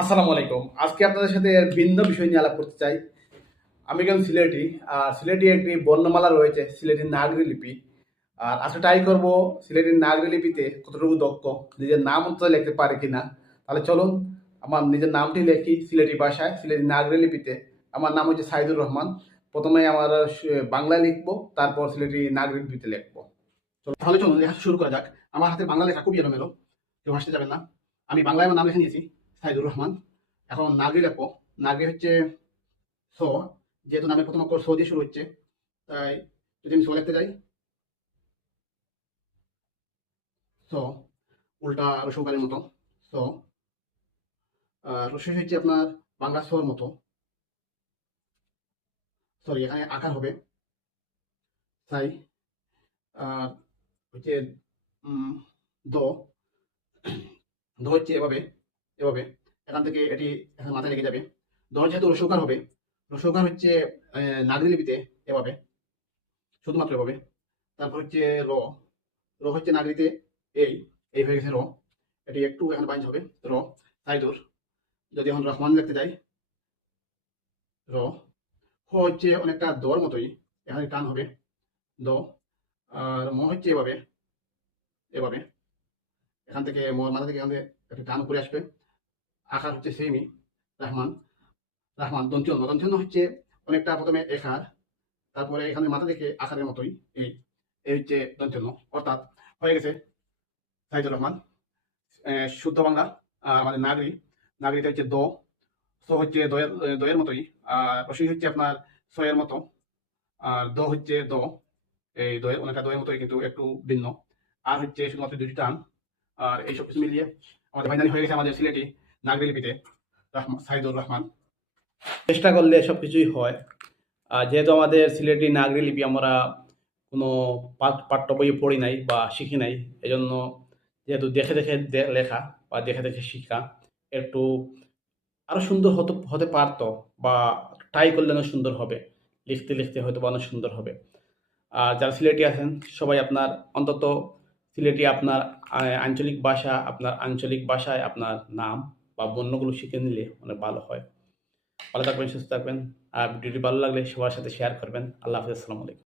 আসসালামু আলাইকুম। আজকে আপনাদের সাথে ভিন্ন বিষয় নিয়ে আলাপ করতে চাই। আমি একজন সিলেটি। আর সিলেটি একটি বর্ণমালা রয়েছে, সিলেটি নাগরি লিপি। আর আজকে ট্রাই করবো সিলেটি নাগরি লিপিতে কতটুকু দক্ষ, নিজের নাম অন্তত লিখতে পারে কিনা। তাহলে চলুন আমার নিজের নামটি লিখি সিলেটি ভাষায়, সিলেটি নাগরি লিপিতে। আমার নাম হচ্ছে সাইদুর রহমান। প্রথমে আমার বাংলায় লিখবো, তারপর সিলেটি নাগরি লিপিতে লিখবো। তাহলে চলুন লেখা শুরু করা যাক। আমার হাতে বাংলা লেখা খুবই এলোমেলো, কেউ হাসতে যাবেন না। আমি বাংলায় আমার নাম লিখে নিয়েছি, সাইদুর রহমান। এখন নাগরি লেখবো। নাগরি হচ্ছে স, যেহেতু নামের প্রথম অক্ষর স দিয়ে শুরু হচ্ছে, তাই যদি আমি স লিখতে যাই, স, উল্টা রসৌকারের মতো স। আর রসই হচ্ছে আপনার বাংলা সর মতো, সরি এখানে আকার হবে সাই। আর হচ্ছে উম, দ, দ হচ্ছে এভাবে, এভাবে এখান থেকে এটি এখানে মাথায় লেগে যাবে। দ যেহেতু রসৌকার হবে, রসৌকার হচ্ছে নাগরি লিপিতে এভাবে, শুধুমাত্র এভাবে। তারপর হচ্ছে র, র হচ্ছে নাগরিতে এই, এই হয়ে গেছে র। এটি একটু এখানে বাইন্ড হবে র, সাইদুর। যদি এখন রহমান লিখতে যাই, র। হ হচ্ছে অনেকটা দর মতোই, এখানে টান হবে দ। আর ম হচ্ছে এভাবে, এভাবে এখান থেকে মাথা থেকে এখান থেকে একটা টান উপরে আসবে। আকার হচ্ছে সেমই, রহমান। রহমান দন্ত্যন্য, দন্ত্যন্য হচ্ছে অনেকটা প্রথমে একার, তারপরে এখানে মাথা থেকে আকারের মতোই এই, এই হচ্ছে দন্ত্যন্য। অর্থাৎ হয়ে গেছে সাইদুর রহমান। শুদ্ধ বাংলা। আর আমাদের নাগরি, নাগরিটা হচ্ছে দ, স হচ্ছে দয়ের, দয়ের মতোই। আর রসই হচ্ছে আপনার ছয়ের মতো। আর দ হচ্ছে দ, এই দয়ের অনেকটা দয়ের মতোই কিন্তু একটু ভিন্ন। আর হচ্ছে শুধুমাত্র দুটি টান। আর এই সব কিছু মিলিয়ে আমাদের ফাইনালি হয়ে গেছে আমাদের সিলেটি নাগরি লিপিতে সাইদুর রহমান। চেষ্টা করলে সব কিছুই হয়। আর যেহেতু আমাদের সিলেটি নাগরি লিপি আমরা কোনো পাঠ্য বইয়ে পড়ি নাই বা শিখি নাই, এজন্য যেহেতু দেখে দেখে লেখা বা দেখে দেখে শিখা, একটু আরো সুন্দর হতে হতে পারতো, বা ট্রাই করলে অনেক সুন্দর হবে। লিখতে লিখতে হয়তো বা অনেক সুন্দর হবে। আর যারা সিলেটি আছেন সবাই আপনার অন্তত সিলেটি আপনার আঞ্চলিক ভাষা, আপনার আঞ্চলিক ভাষায় আপনার নাম বা বর্ণগুলো শিখে নিলে অনেক ভালো হয়। ভালো থাকবেন, সুস্থ থাকবেন। আর ভিডিওটি ভালো লাগলে সবার সাথে শেয়ার করবেন। আল্লাহ হাফেজ, আসসালামু আলাইকুম।